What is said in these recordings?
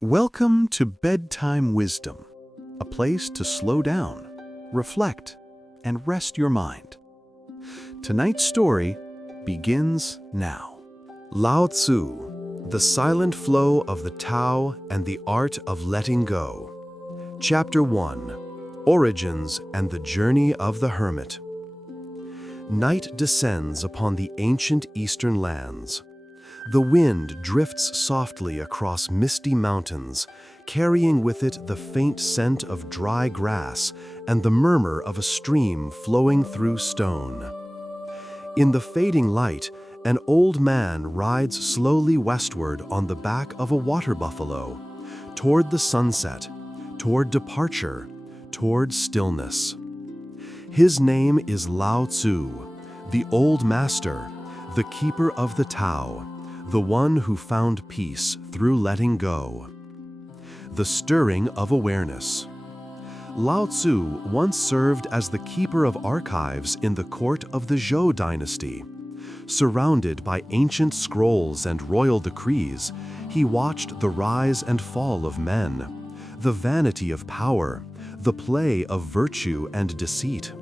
Welcome to Bedtime Wisdom, a place to slow down, reflect, and rest your mind. Tonight's story begins now. Lao Tzu, The Silent Flow of the Tao and the Art of Letting Go. Chapter 1, Origins and the Journey of the Hermit. Night descends upon the ancient eastern lands. The wind drifts softly across misty mountains, carrying with it the faint scent of dry grass and the murmur of a stream flowing through stone. In the fading light, an old man rides slowly westward on the back of a water buffalo, toward the sunset, toward departure, toward stillness. His name is Lao Tzu, the old master, the keeper of the Tao, the one who found peace through letting go. The stirring of awareness. Lao Tzu once served as the keeper of archives in the court of the Zhou dynasty. Surrounded by ancient scrolls and royal decrees, he watched the rise and fall of men, the vanity of power, the play of virtue and deceit.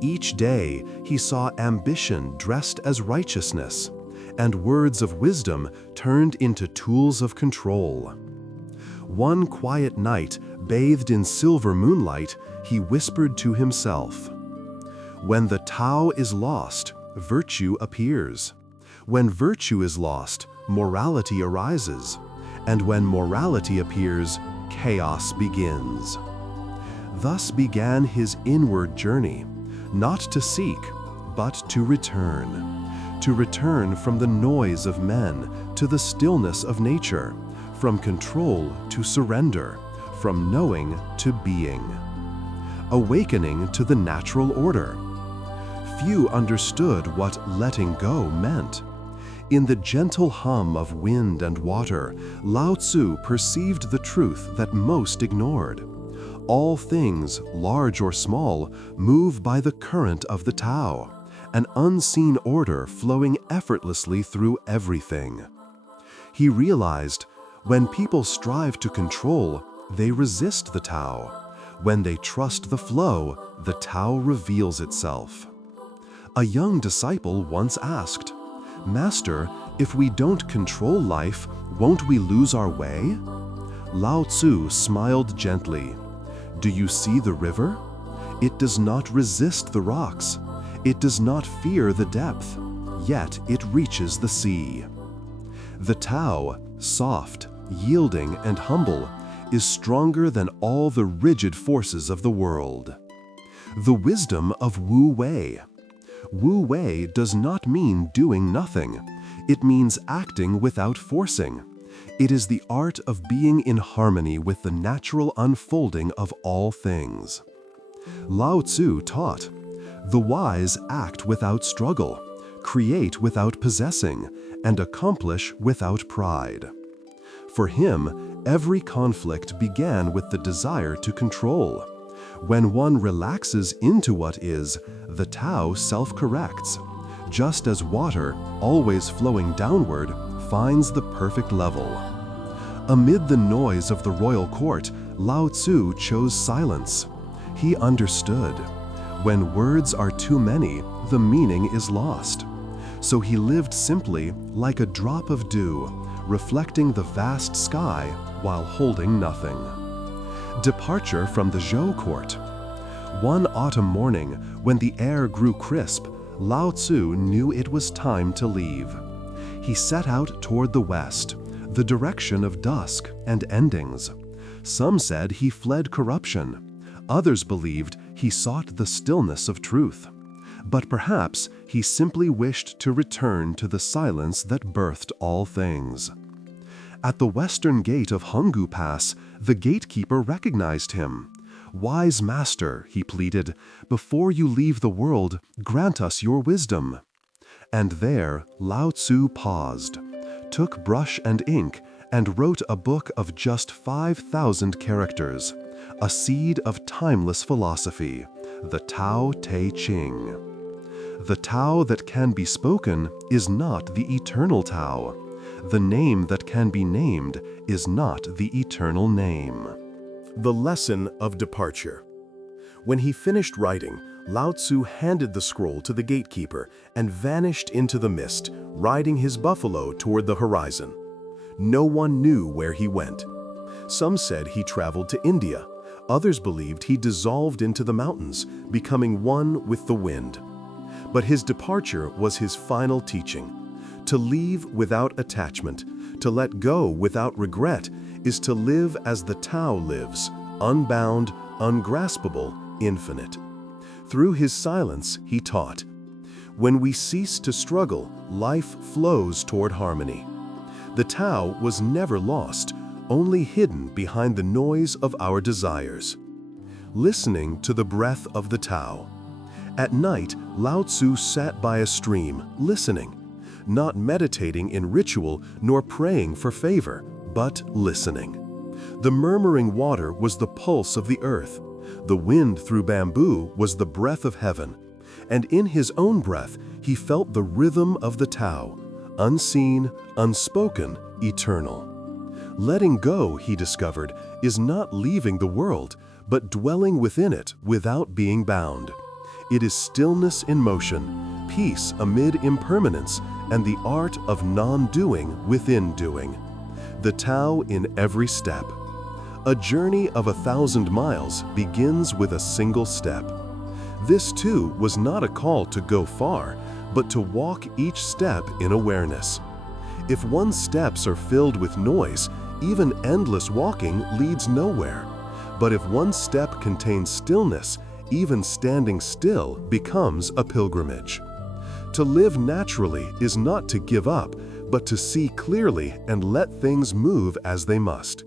Each day, he saw ambition dressed as righteousness, and words of wisdom turned into tools of control. One quiet night, bathed in silver moonlight, he whispered to himself, "When the Tao is lost, virtue appears. When virtue is lost, morality arises. And when morality appears, chaos begins." Thus began his inward journey, not to seek, but to return. To return from the noise of men to the stillness of nature, from control to surrender, from knowing to being. Awakening to the natural order. Few understood what letting go meant. In the gentle hum of wind and water, Lao Tzu perceived the truth that most ignored. All things, large or small, move by the current of the Tao, an unseen order flowing effortlessly through everything. He realized, when people strive to control, they resist the Tao. When they trust the flow, the Tao reveals itself. A young disciple once asked, "Master, if we don't control life, won't we lose our way?" Lao Tzu smiled gently. "Do you see the river? It does not resist the rocks. It does not fear the depth, yet it reaches the sea." The Tao, soft, yielding, and humble, is stronger than all the rigid forces of the world. The wisdom of Wu Wei. Wu Wei does not mean doing nothing. It means acting without forcing. It is the art of being in harmony with the natural unfolding of all things. Lao Tzu taught, "The wise act without struggle, create without possessing, and accomplish without pride." For him, every conflict began with the desire to control. When one relaxes into what is, the Tao self-corrects, just as water, always flowing downward, finds the perfect level. Amid the noise of the royal court, Lao Tzu chose silence. He understood. When words are too many, the meaning is lost. So he lived simply, like a drop of dew, reflecting the vast sky while holding nothing. Departure from the Zhou court. One autumn morning, when the air grew crisp, Lao Tzu knew it was time to leave. He set out toward the west, the direction of dusk and endings. Some said he fled corruption. Others believed he sought the stillness of truth. But perhaps he simply wished to return to the silence that birthed all things. At the western gate of Henggu Pass, the gatekeeper recognized him. "Wise master," he pleaded, "before you leave the world, grant us your wisdom." And there, Lao Tzu paused, took brush and ink, and wrote a book of just 5,000 characters, a seed of timeless philosophy, the Tao Te Ching. The Tao that can be spoken is not the eternal Tao. The name that can be named is not the eternal name. The lesson of departure. When he finished writing, Lao Tzu handed the scroll to the gatekeeper and vanished into the mist, riding his buffalo toward the horizon. No one knew where he went. Some said he traveled to India. Others believed he dissolved into the mountains, becoming one with the wind. But his departure was his final teaching. To leave without attachment, to let go without regret, is to live as the Tao lives, unbound, ungraspable, infinite. Through his silence, he taught, when we cease to struggle, life flows toward harmony. The Tao was never lost, only hidden behind the noise of our desires. Listening to the breath of the Tao. At night, Lao Tzu sat by a stream, listening, not meditating in ritual nor praying for favor, but listening. The murmuring water was the pulse of the earth. The wind through bamboo was the breath of heaven. And in his own breath, he felt the rhythm of the Tao, unseen, unspoken, eternal. Letting go, he discovered, is not leaving the world, but dwelling within it without being bound. It is stillness in motion, peace amid impermanence, and the art of non-doing within doing. The Tao in every step. A journey of 1,000 miles begins with a single step. This too was not a call to go far, but to walk each step in awareness. If one's steps are filled with noise, even endless walking leads nowhere. But if one step contains stillness, even standing still becomes a pilgrimage. To live naturally is not to give up, but to see clearly and let things move as they must.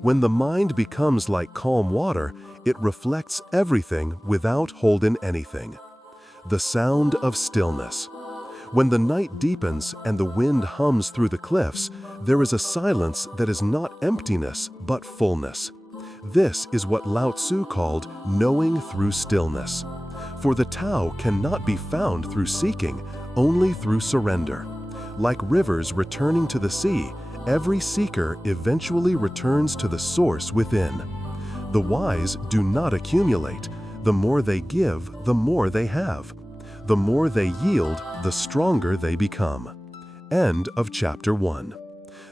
When the mind becomes like calm water, it reflects everything without holding anything. The sound of stillness. When the night deepens and the wind hums through the cliffs, there is a silence that is not emptiness, but fullness. This is what Lao Tzu called knowing through stillness. For the Tao cannot be found through seeking, only through surrender. Like rivers returning to the sea, every seeker eventually returns to the source within. The wise do not accumulate. The more they give, the more they have. The more they yield, the stronger they become. End of chapter 1.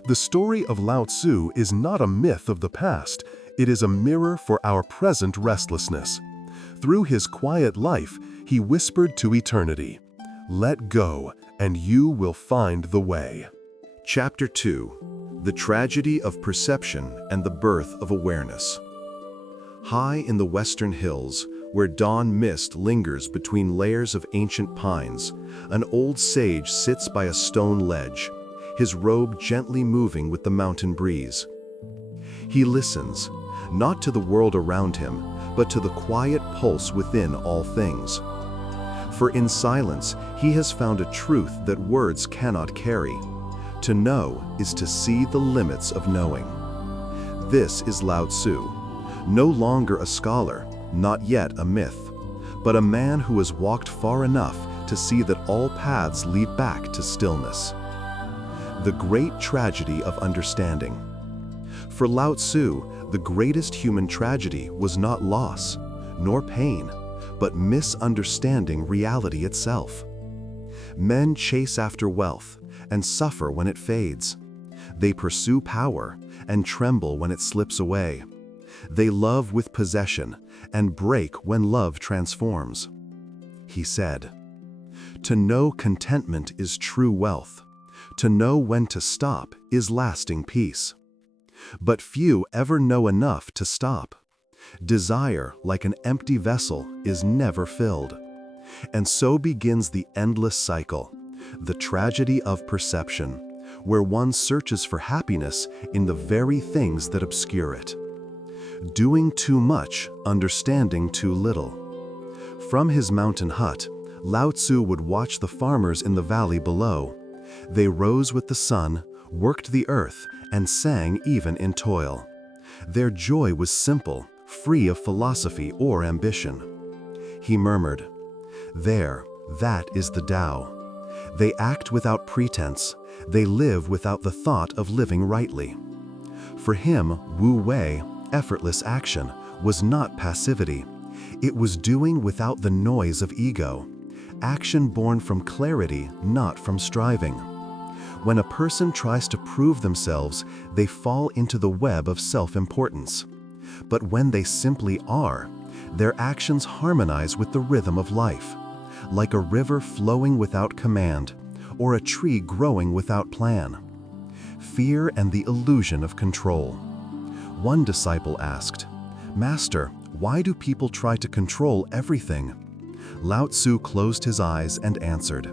The story of Lao Tzu is not a myth of the past. It is a mirror for our present restlessness. Through his quiet life, he whispered to eternity, "Let go, and you will find the way." Chapter 2. The Tragedy of Perception and the Birth of Awareness. High in the western hills, where dawn mist lingers between layers of ancient pines, an old sage sits by a stone ledge, his robe gently moving with the mountain breeze. He listens, not to the world around him, but to the quiet pulse within all things. For in silence, he has found a truth that words cannot carry. To know is to see the limits of knowing. This is Lao Tzu, no longer a scholar, not yet a myth, but a man who has walked far enough to see that all paths lead back to stillness. The great tragedy of understanding. For Lao Tzu, the greatest human tragedy was not loss, nor pain, but misunderstanding reality itself. Men chase after wealth and suffer when it fades. They pursue power and tremble when it slips away. They love with possession and break when love transforms. He said, "To know contentment is true wealth. To know when to stop is lasting peace." But few ever know enough to stop. Desire, like an empty vessel, is never filled. And so begins the endless cycle, the tragedy of perception, where one searches for happiness in the very things that obscure it. Doing too much, understanding too little. From his mountain hut, Lao Tzu would watch the farmers in the valley below. They rose with the sun, worked the earth, and sang even in toil. Their joy was simple, free of philosophy or ambition. He murmured, "There, that is the Tao. They act without pretense. They live without the thought of living rightly. For him, Wu Wei, effortless action was not passivity. It was doing without the noise of ego. Action born from clarity, not from striving. When a person tries to prove themselves, they fall into the web of self-importance. But when they simply are, their actions harmonize with the rhythm of life, like a river flowing without command, or a tree growing without plan. Fear and the illusion of control. One disciple asked, "Master, why do people try to control everything?" Lao Tzu closed his eyes and answered,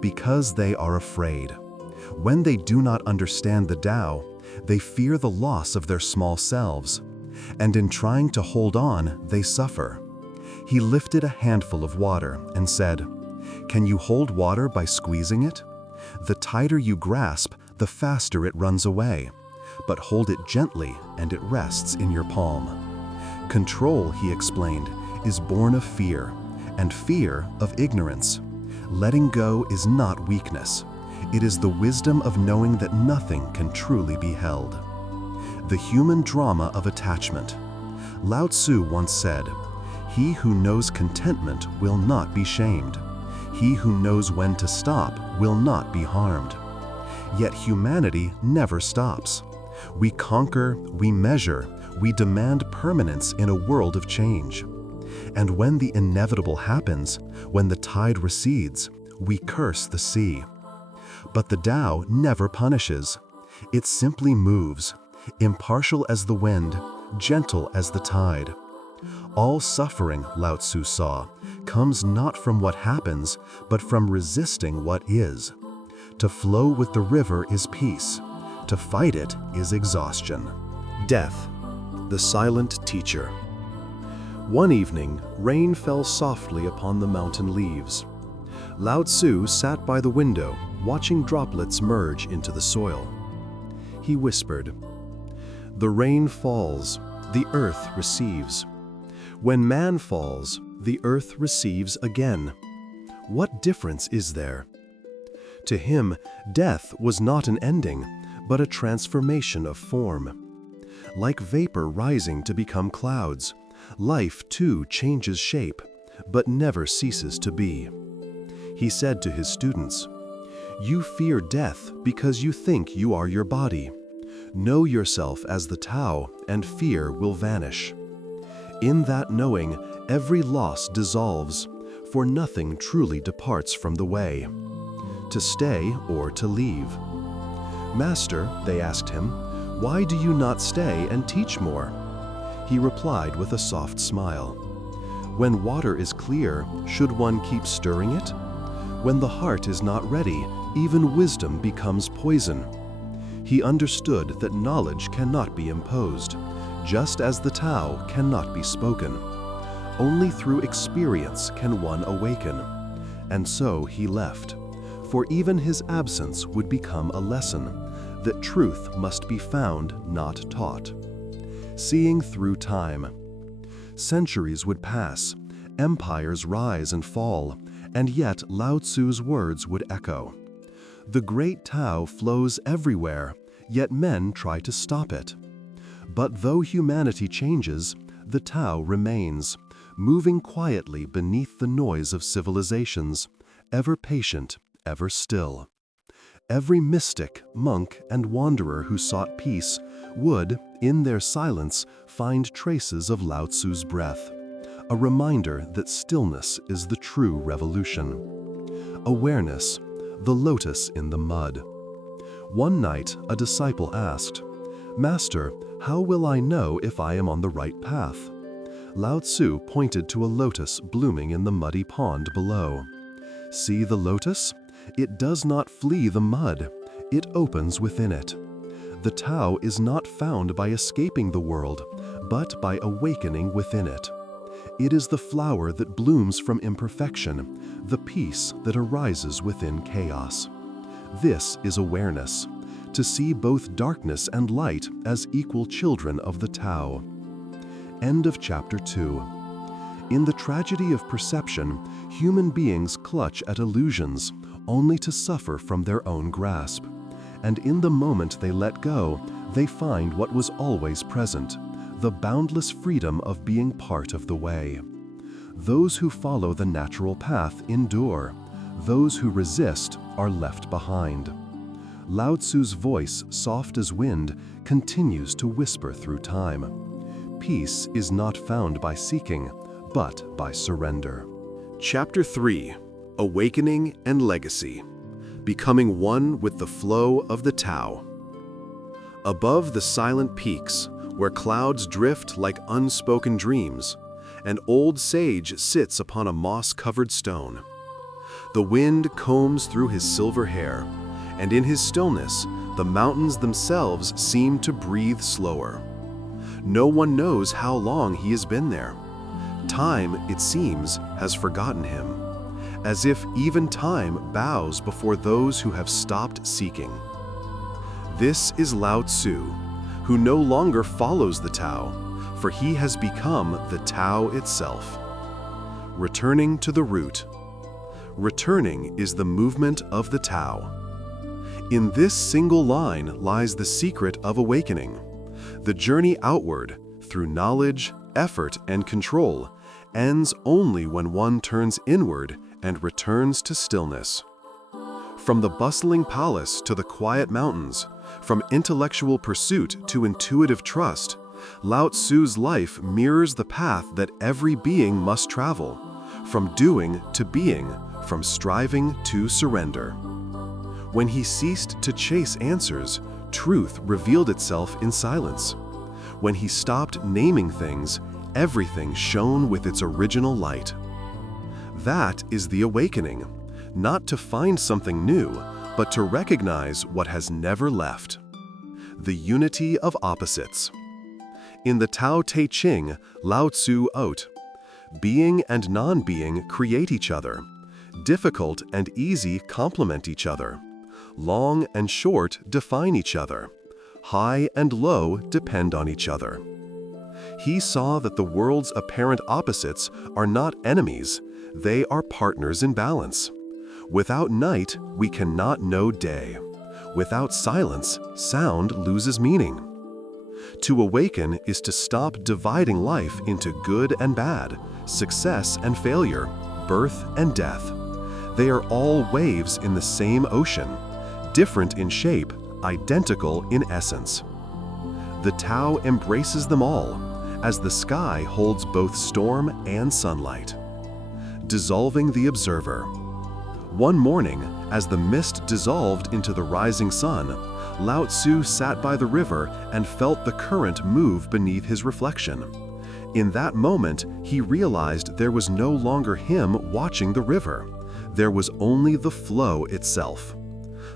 "Because they are afraid. When they do not understand the Tao, they fear the loss of their small selves, and in trying to hold on, they suffer." He lifted a handful of water and said, "Can you hold water by squeezing it? The tighter you grasp, the faster it runs away. But hold it gently and it rests in your palm." Control, he explained, is born of fear, and fear of ignorance. Letting go is not weakness. It is the wisdom of knowing that nothing can truly be held. The human drama of attachment. Lao Tzu once said, "He who knows contentment will not be shamed. He who knows when to stop will not be harmed." Yet humanity never stops. We conquer, we measure, we demand permanence in a world of change. And when the inevitable happens, when the tide recedes, we curse the sea. But the Tao never punishes. It simply moves, impartial as the wind, gentle as the tide. All suffering, Lao Tzu saw, comes not from what happens, but from resisting what is. To flow with the river is peace. To fight it is exhaustion. Death, the silent teacher. One evening, rain fell softly upon the mountain leaves. Lao Tzu sat by the window, watching droplets merge into the soil. He whispered, "The rain falls, the earth receives. When man falls, the earth receives again. What difference is there?" To him, death was not an ending, but a transformation of form. Like vapor rising to become clouds, life too changes shape, but never ceases to be. He said to his students, "You fear death because you think you are your body. Know yourself as the Tao, and fear will vanish. In that knowing, every loss dissolves, for nothing truly departs from the way. To stay or to leave." "Master," they asked him, "why do you not stay and teach more?" He replied with a soft smile, "When water is clear, should one keep stirring it? When the heart is not ready, even wisdom becomes poison." He understood that knowledge cannot be imposed, just as the Tao cannot be spoken. Only through experience can one awaken. And so he left, for even his absence would become a lesson, that truth must be found, not taught. Seeing through time. Centuries would pass, empires rise and fall, and yet Lao Tzu's words would echo. The great Tao flows everywhere, yet men try to stop it. But though humanity changes, the Tao remains, moving quietly beneath the noise of civilizations, ever patient, ever still. Every mystic, monk, and wanderer who sought peace would, in their silence, find traces of Lao Tzu's breath, a reminder that stillness is the true revolution. Awareness, the lotus in the mud. One night, a disciple asked, "Master, how will I know if I am on the right path?" Lao Tzu pointed to a lotus blooming in the muddy pond below. "See the lotus? It does not flee the mud. It opens within it. The Tao is not found by escaping the world, but by awakening within it. It is the flower that blooms from imperfection, the peace that arises within chaos." This is awareness, to see both darkness and light as equal children of the Tao. End of chapter 2. In the tragedy of perception, human beings clutch at illusions, only to suffer from their own grasp. and in the moment they let go, they find what was always present, the boundless freedom of being part of the way. Those who follow the natural path endure. Those who resist are left behind. Lao Tzu's voice, soft as wind, continues to whisper through time. Peace is not found by seeking, but by surrender. Chapter 3: Awakening and Legacy. Becoming one with the flow of the Tao. Above the silent peaks, where clouds drift like unspoken dreams, an old sage sits upon a moss-covered stone. The wind combs through his silver hair, and in his stillness, the mountains themselves seem to breathe slower. No one knows how long he has been there. Time, it seems, has forgotten him, as if even time bows before those who have stopped seeking. This is Lao Tzu, who no longer follows the Tao, for he has become the Tao itself. Returning to the root. Returning is the movement of the Tao. In this single line lies the secret of awakening. The journey outward, through knowledge, effort, and control, ends only when one turns inward and returns to stillness. From the bustling palace to the quiet mountains, from intellectual pursuit to intuitive trust, Lao Tzu's life mirrors the path that every being must travel, from doing to being, from striving to surrender. When he ceased to chase answers, truth revealed itself in silence. When he stopped naming things, everything shone with its original light. That is the awakening, not to find something new, but to recognize what has never left. The unity of opposites. In the Tao Te Ching, Lao Tzu wrote, "Being and non-being create each other. Difficult and easy complement each other. Long and short define each other. High and low depend on each other." He saw that the world's apparent opposites are not enemies, they are partners in balance. Without night, we cannot know day. Without silence, sound loses meaning. To awaken is to stop dividing life into good and bad, success and failure, birth and death. They are all waves in the same ocean, different in shape, identical in essence. The Tao embraces them all, as the sky holds both storm and sunlight. Dissolving the observer. One morning, as the mist dissolved into the rising sun, Lao Tzu sat by the river and felt the current move beneath his reflection. In that moment, he realized there was no longer him watching the river. There was only the flow itself.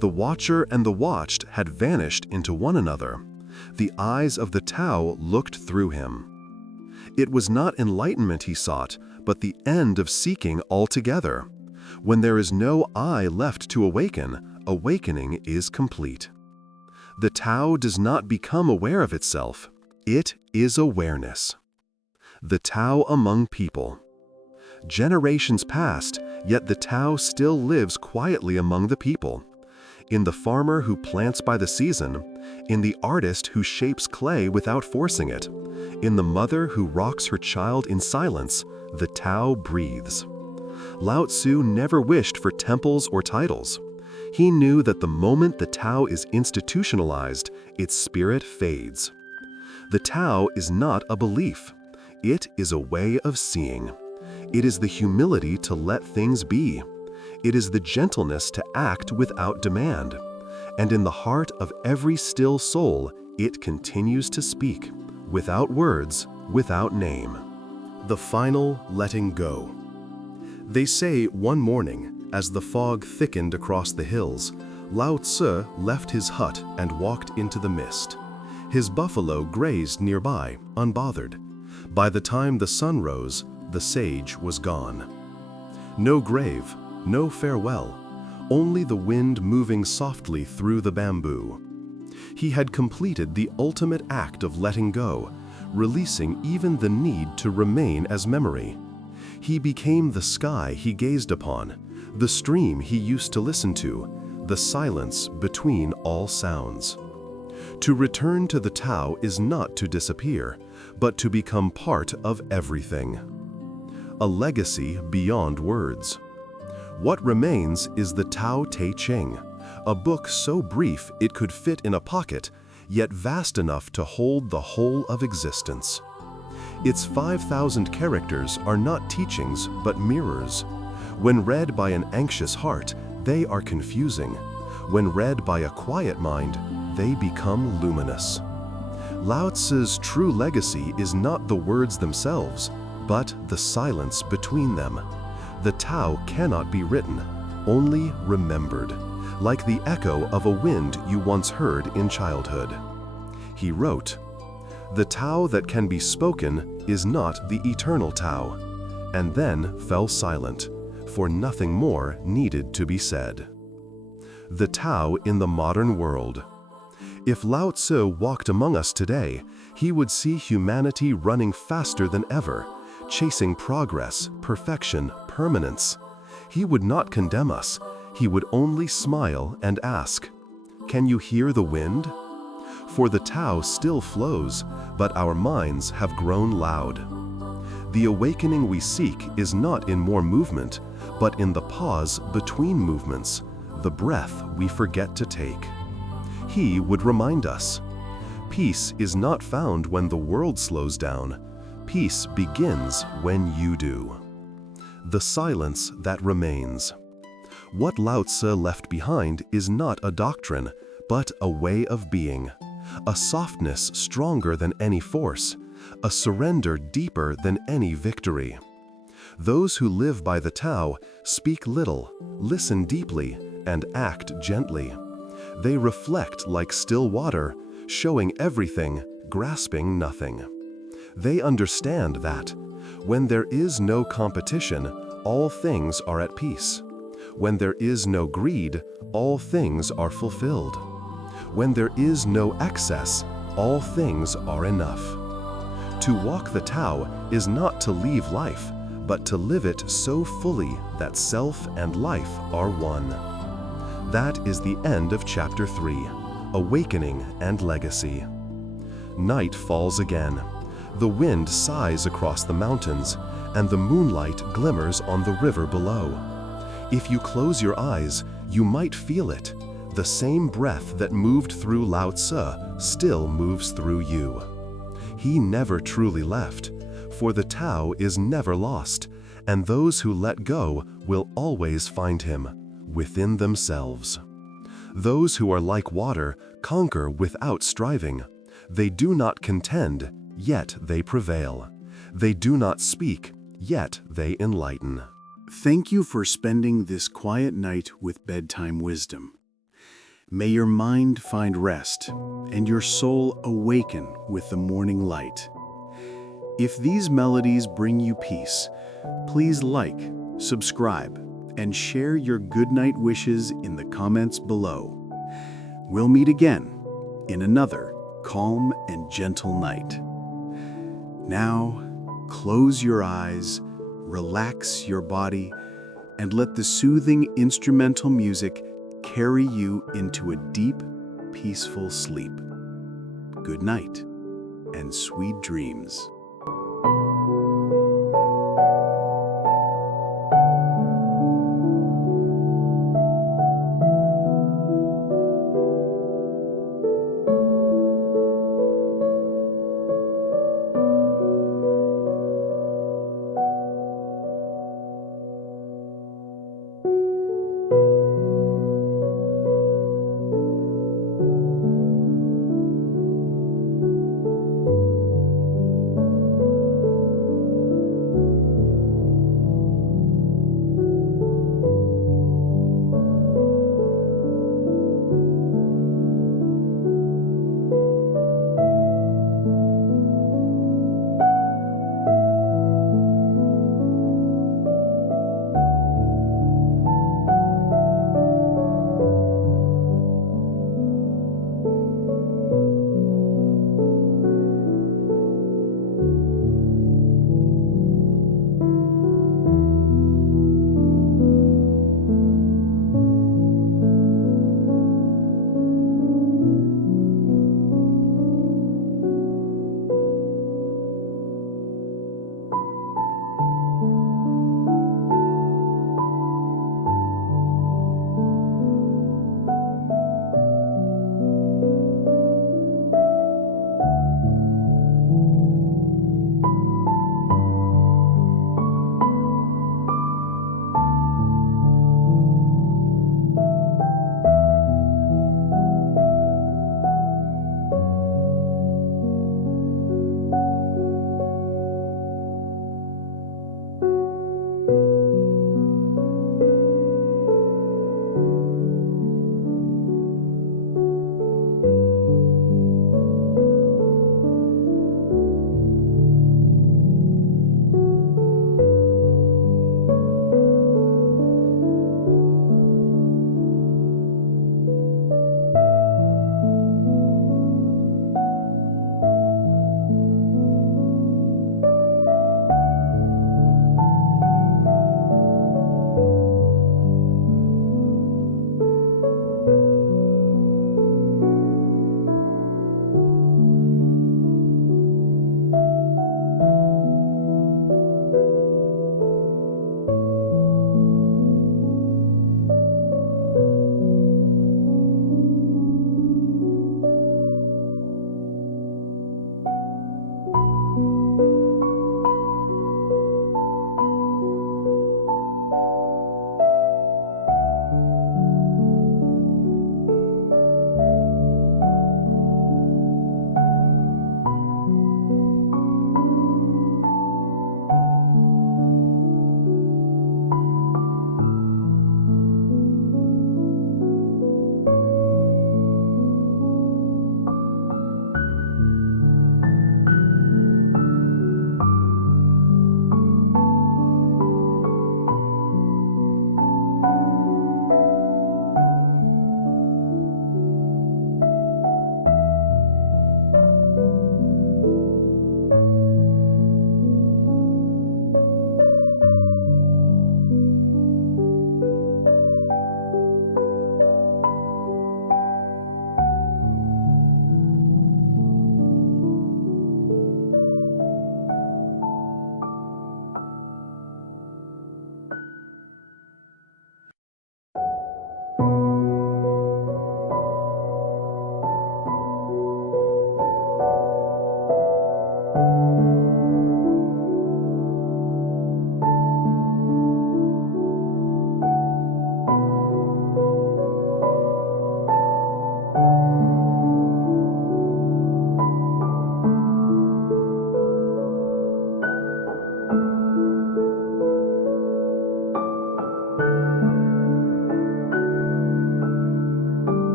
The watcher and the watched had vanished into one another. The eyes of the Tao looked through him. It was not enlightenment he sought, but the end of seeking altogether. When there is no I left to awaken, awakening is complete. The Tao does not become aware of itself. It is awareness. The Tao among people. Generations passed, yet the Tao still lives quietly among the people. In the farmer who plants by the season, in the artist who shapes clay without forcing it, in the mother who rocks her child in silence, the Tao breathes. Lao Tzu never wished for temples or titles. He knew that the moment the Tao is institutionalized, its spirit fades. The Tao is not a belief. It is a way of seeing. It is the humility to let things be. It is the gentleness to act without demand. And in the heart of every still soul, it continues to speak, without words, without name. The final letting go. They say one morning, as the fog thickened across the hills, Lao Tzu left his hut and walked into the mist. His buffalo grazed nearby, unbothered. By the time the sun rose, the sage was gone. No grave, no farewell, only the wind moving softly through the bamboo. He had completed the ultimate act of letting go, releasing even the need to remain as memory. He became the sky he gazed upon, the stream he used to listen to, the silence between all sounds. To return to the Tao is not to disappear, but to become part of everything. A legacy beyond words. What remains is the Tao Te Ching, a book so brief it could fit in a pocket, yet vast enough to hold the whole of existence. Its 5,000 characters are not teachings, but mirrors. When read by an anxious heart, they are confusing. When read by a quiet mind, they become luminous. Lao Tzu's true legacy is not the words themselves, but the silence between them. The Tao cannot be written, only remembered, like the echo of a wind you once heard in childhood. He wrote, "The Tao that can be spoken is not the eternal Tao," and then fell silent, for nothing more needed to be said. The Tao in the modern world. If Lao Tzu walked among us today, he would see humanity running faster than ever, chasing progress, perfection, permanence. He would not condemn us. He would only smile and ask, "Can you hear the wind?" For the Tao still flows, but our minds have grown loud. The awakening we seek is not in more movement, but in the pause between movements, the breath we forget to take. He would remind us, peace is not found when the world slows down. Peace begins when you do. The silence that remains. What Lao Tzu left behind is not a doctrine, but a way of being. A softness stronger than any force, a surrender deeper than any victory. Those who live by the Tao speak little, listen deeply, and act gently. They reflect like still water, showing everything, grasping nothing. They understand that when there is no competition, all things are at peace. When there is no greed, all things are fulfilled. When there is no excess, all things are enough. To walk the Tao is not to leave life, but to live it so fully that self and life are one. That is the end of Chapter 3, Awakening and Legacy. Night falls again. The wind sighs across the mountains, and the moonlight glimmers on the river below. If you close your eyes, you might feel it. The same breath that moved through Lao Tzu still moves through you. He never truly left, for the Tao is never lost, and those who let go will always find him within themselves. Those who are like water conquer without striving. They do not contend, yet they prevail. They do not speak, yet they enlighten. Thank you for spending this quiet night with Bedtime Wisdom. May your mind find rest and your soul awaken with the morning light. If these melodies bring you peace, please like, subscribe, and share your good night wishes in the comments below. We'll meet again in another calm and gentle night. Now, close your eyes, relax your body, and let the soothing instrumental music carry you into a deep, peaceful sleep. Good night and sweet dreams.